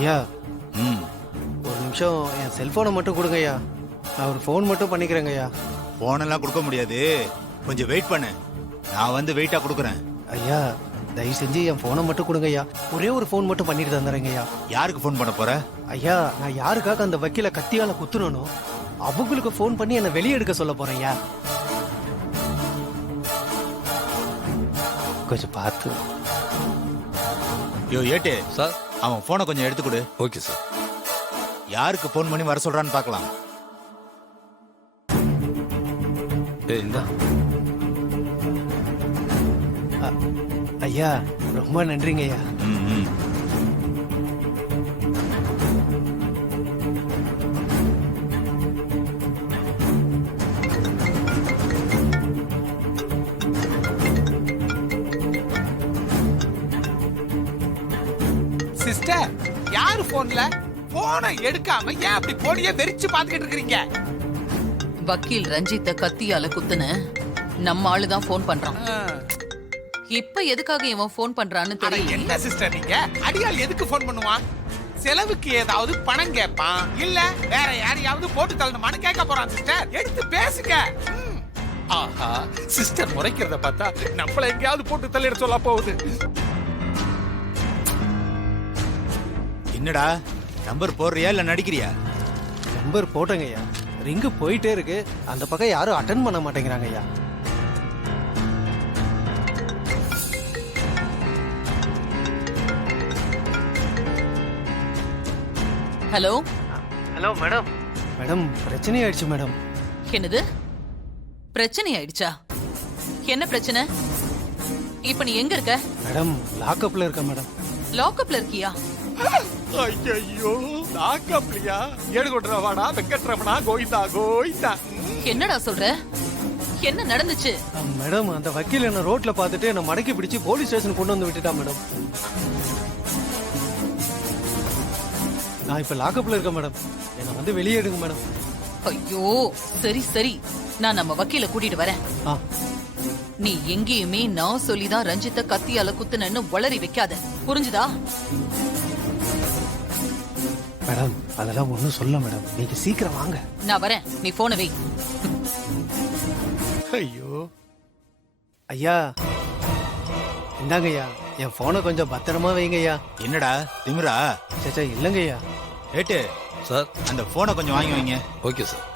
ஐயா ம் ஒரு நிமிஷம் என் செல்போனை மட்டும் கொடுங்க ஐயா. நான் ஒரு ஃபோன் மட்டும் பண்ணிக்கிறேங்க ஐயா. போனெல்லாம் கொடுக்க முடியாது, கொஞ்சம் வெயிட் பண்ணு, நான் வந்து வெயிட்டா கொடுக்குறேன். ஐயா தயவு செஞ்சு என் ஃபோனை மட்டும் கொடுங்க ஐயா. ஒரே ஒரு ஃபோன் மட்டும் பண்ணிட்டு தந்துடுறேங்க ஐயா. யாருக்கு ஃபோன் பண்ண போற? ஐயா நான் யாருக்காக அந்த வக்கீல கத்தியால குத்துனோ அவங்களுக்கு ஃபோன் பண்ணி என்னை வெளியே எடுக்க சொல்ல போறேன் ஐயா. கொஞ்சம் பார்த்து. யோ ஏட்டு சார். அவன் போனை கொஞ்சம் எடுத்து கொடு. Okay sir. யாருக்கு ஃபோன் பண்ணி வர சொல்றான்னு பார்க்கலாம். இந்தா. ஐயா ரொம்ப நன்றிங்க ஐயா. ம், ம். சிஸ்டர், யாரு போன்ல போனை எடுக்காம ஏன் அப்படி போனியே வெறிச்சு பாத்துக்கிட்டு இருக்கீங்க? வக்கீல் ரஞ்சித்த கத்தியால குத்துன நம்ம ஆளுதான் போன் பண்றான். இப்ப எதுக்காக இவன் போன் பண்றான்னு அட தெரியல. என்ன சிஸ்டர் நீங்க? அடியாள் எதுக்கு போன் பண்ணுவான்? செலவுக்கு ஏதாவது பணம் கேட்பான், இல்ல வேற யாரையாவது போட்டு தள்ளணுமான்னு கேட்க போறான். சிஸ்டர் எடுத்து பேசுங்க. ஆஹா, சிஸ்டர் முறைக்கிறத பார்த்தா நம்மள எங்கேயாவது போட்டு தள்ளிட சொல்ல போகுது. என்னடா நம்பர் போடுறியா இல்ல நடிக்கிறியா? நம்பர் போட்டேங்க ஐயா. ரிங்கு போயிட்டே இருக்கு, அந்த பக்கம் யாரும் அட்டன் பண்ண மாட்டேங்கிறாங்க ஐயா. Hello hello madam. மேடம் பிரச்சனை ஆயிடுச்சு மேடம். என்னது பிரச்சனை ஆயிடுச்சா? என்ன பிரச்சனை? இப்ப நீ எங்க இருக்க? மேடம் லாக்அப்ல இருக்க மேடம். லாக்அப்ல இருக்கியா? ஐயோ, லாக்கப்லியா? எடுகொண்டவாடா வெங்கட்ரமணா கோயிந்தா கோயிந்தா. என்னடா சொல்ற? என்ன நடந்துச்சு? மேடம் அந்த வக்கீல் என்ன ரோட்ல பார்த்துட்டு என்ன மடக்கி பிடிச்சு போலீஸ் ஸ்டேஷன் கொண்டு வந்து விட்டுட்டா மேடம். நான் இப்ப லாக்அப்ல இருக்கேன் மேடம். என்ன வந்து வெளியே எடுங்க மேடம். ஐயோ சரி சரி, நான் நம்ம வக்கீல கூட்டிட்டு வரேன். ஆ நீ எங்கேயுமே நான் சொல்லிதான் ரஞ்சித்த கத்தியால குத்துனன்னு வளரி வைக்காத, புரிஞ்சுதா? மேடம் அதெல்லாம் ஒண்ணும் சொல்ல மேடம், நீங்க சீக்கிரம் வாங்க. நான் வரேன், நீ போன வை. ஐயோ ஐயா இந்தாங்க ஐயா, என் போனை கொஞ்சம் பத்திரமா வைங்க ஐயா. என்னடா திமிரா? சேச்சா இல்லங்க ஐயா. ஏட்டு சார். அந்த போனை கொஞ்சம் வாங்கி வைங்க. Okay sir.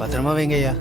பத்திரமா வைங்க ஐயா.